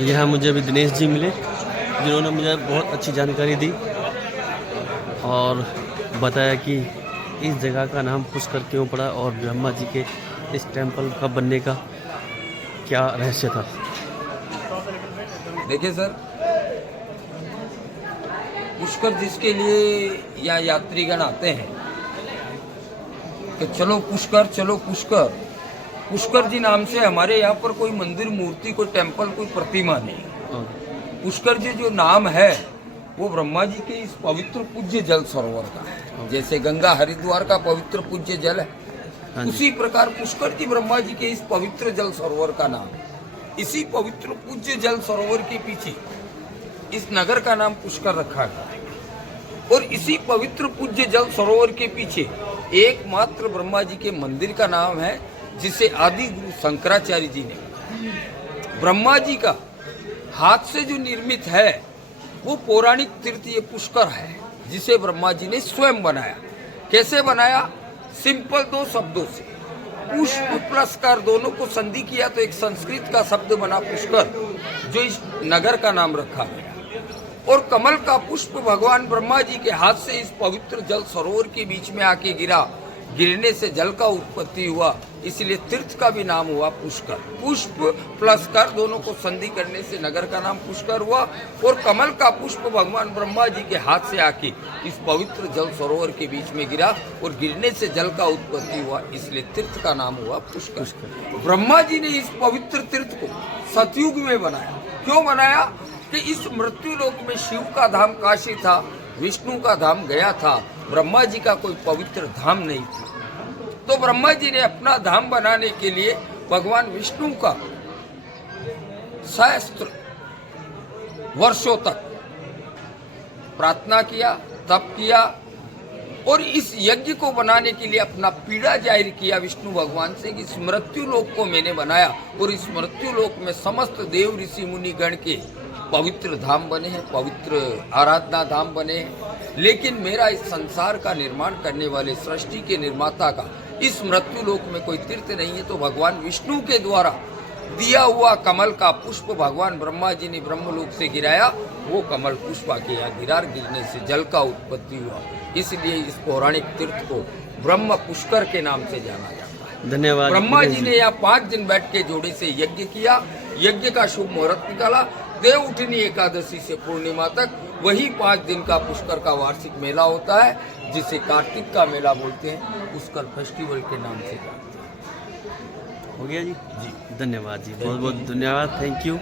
यहाँ मुझे अभी दिनेश जी मिले, जिन्होंने मुझे बहुत अच्छी जानकारी दी और बताया कि इस जगह का नाम पुष्कर क्यों पड़ा और ब्रह्मा जी के इस टेंपल का बनने का क्या रहस्य था। देखिए सर, पुष्कर जिसके लिए यहाँ यात्रीगण आते हैं कि चलो पुष्कर, चलो पुष्कर। पुष्कर जी नाम से हमारे यहाँ पर कोई मंदिर, मूर्ति, कोई टेंपल, कोई प्रतिमा नहीं। पुष्कर जी जो नाम है वो ब्रह्मा जी के इस पवित्र पूज्य जल सरोवर का है। जैसे गंगा हरिद्वार का पवित्र पूज्य जल है, उसी प्रकार पुष्कर जी ब्रह्मा जी के इस पवित्र जल सरोवर का नाम है। इसी पवित्र पूज्य जल सरोवर के पीछे इस नगर का नाम पुष्कर रखा गया और इसी पवित्र पूज्य जल सरोवर के पीछे एकमात्र ब्रह्मा जी के मंदिर का नाम है, जिसे आदि गुरु शंकराचार्य जी ने ब्रह्मा जी का हाथ से जो निर्मित है वो पौराणिक तीर्थ ये पुष्कर है, जिसे ब्रह्मा जी ने स्वयं बनाया। कैसे बनाया? सिंपल दो शब्दों से, पुष्प प्लस कर दोनों को संधि किया तो एक संस्कृत का शब्द बना पुष्कर, जो इस नगर का नाम रखा गया। और कमल का पुष्प भगवान ब्रह्मा जी के हाथ से इस पवित्र जल सरोवर के बीच में आके गिरा, गिरने से जल का उत्पत्ति हुआ, इसलिए तीर्थ का भी नाम हुआ पुष्कर। पुष्प प्लस कर दोनों को संधि करने से नगर का नाम पुष्कर हुआ और कमल का पुष्प भगवान ब्रह्मा जी के हाथ से आके इस पवित्र जल सरोवर के बीच में गिरा और गिरने से जल का उत्पत्ति हुआ, इसलिए तीर्थ का नाम हुआ पुष्कर। ब्रह्मा जी ने इस पवित्र तीर्थ को सतयुग में बनाया। क्यों बनाया? कि इस मृत्यु लोक में शिव का धाम काशी था, विष्णु का धाम गया था, ब्रह्मा जी का कोई पवित्र धाम नहीं था। तो ब्रह्मा जी ने अपना धाम बनाने के लिए भगवान विष्णु का सहस्त्र वर्षों तक प्रार्थना किया, तप किया और इस यज्ञ को बनाने के लिए अपना पीड़ा जाहिर किया विष्णु भगवान से कि इस मृत्यु लोक को मैंने बनाया और इस मृत्यु लोक में समस्त देव ऋषि मुनि गण के पवित्र धाम बने हैं, पवित्र आराधना धाम बने हैं, लेकिन मेरा इस संसार का निर्माण करने वाले सृष्टि के निर्माता का इस मृत्यु लोक में कोई तीर्थ नहीं है। तो भगवान विष्णु के द्वारा दिया हुआ कमल का पुष्प भगवान ब्रह्मा जी ने ब्रह्मलोक से गिराया, वो कमल पुष्प के यहाँ गिरने से जल का उत्पत्ति हुआ, इसलिए इस पौराणिक तीर्थ को ब्रह्म पुष्कर के नाम से जाना जाता है। धन्यवाद। ब्रह्मा जी ने यहाँ 5 दिन बैठ के जोड़े से यज्ञ किया, यज्ञ का शुभ मुहूर्त निकाला, देव उठनी एकादशी से पूर्णिमा तक वही 5 दिन का पुष्कर का वार्षिक मेला होता है, जिसे कार्तिक का मेला बोलते हैं, पुष्कर फेस्टिवल के नाम से जानते हैं। हो गया जी? जी धन्यवाद जी, बहुत बहुत धन्यवाद, थैंक यू।